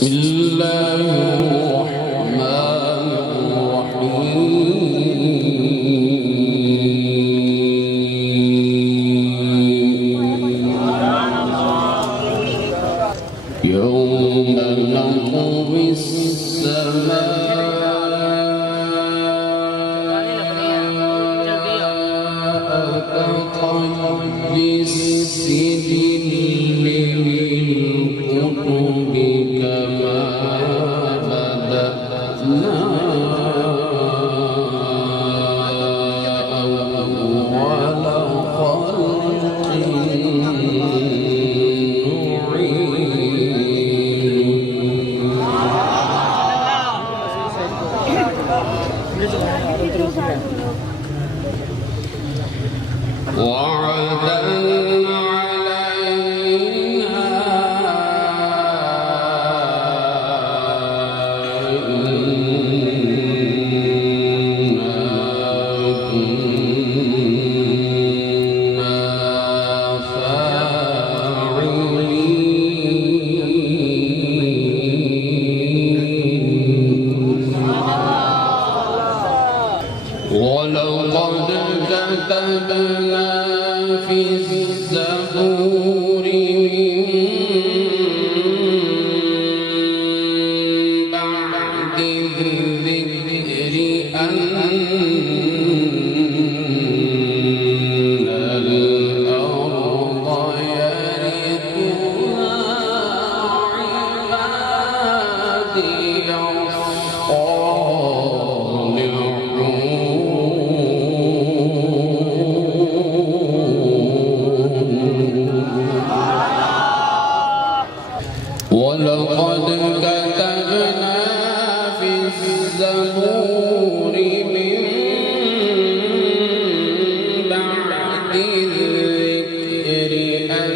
بسم الله الرحمن الرحيم يوم نطوي السماء كطي السجل للكتب كما بدأنا أول خلق وعدا علينا ولقد كتبنا في الزبور من بعد الذكر أن الأرض يرثها عبادي ولقد كتبنا في الزبور من بعد الذكر أن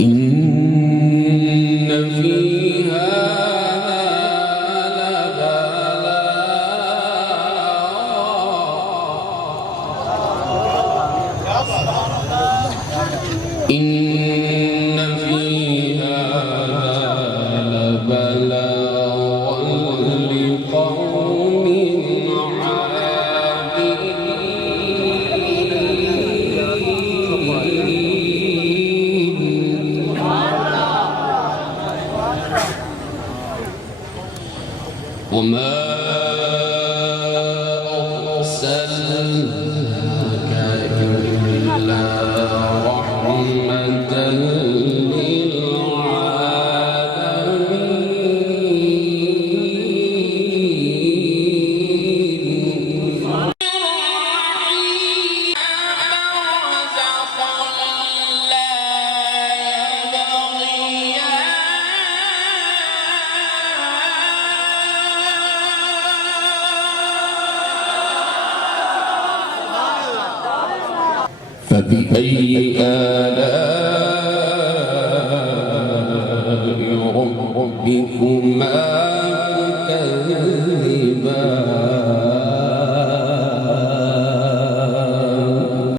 إن في هذا لبلاغا إن في هذا لبلاغا لقوم وما أرسلناك إلا رحمة فبأي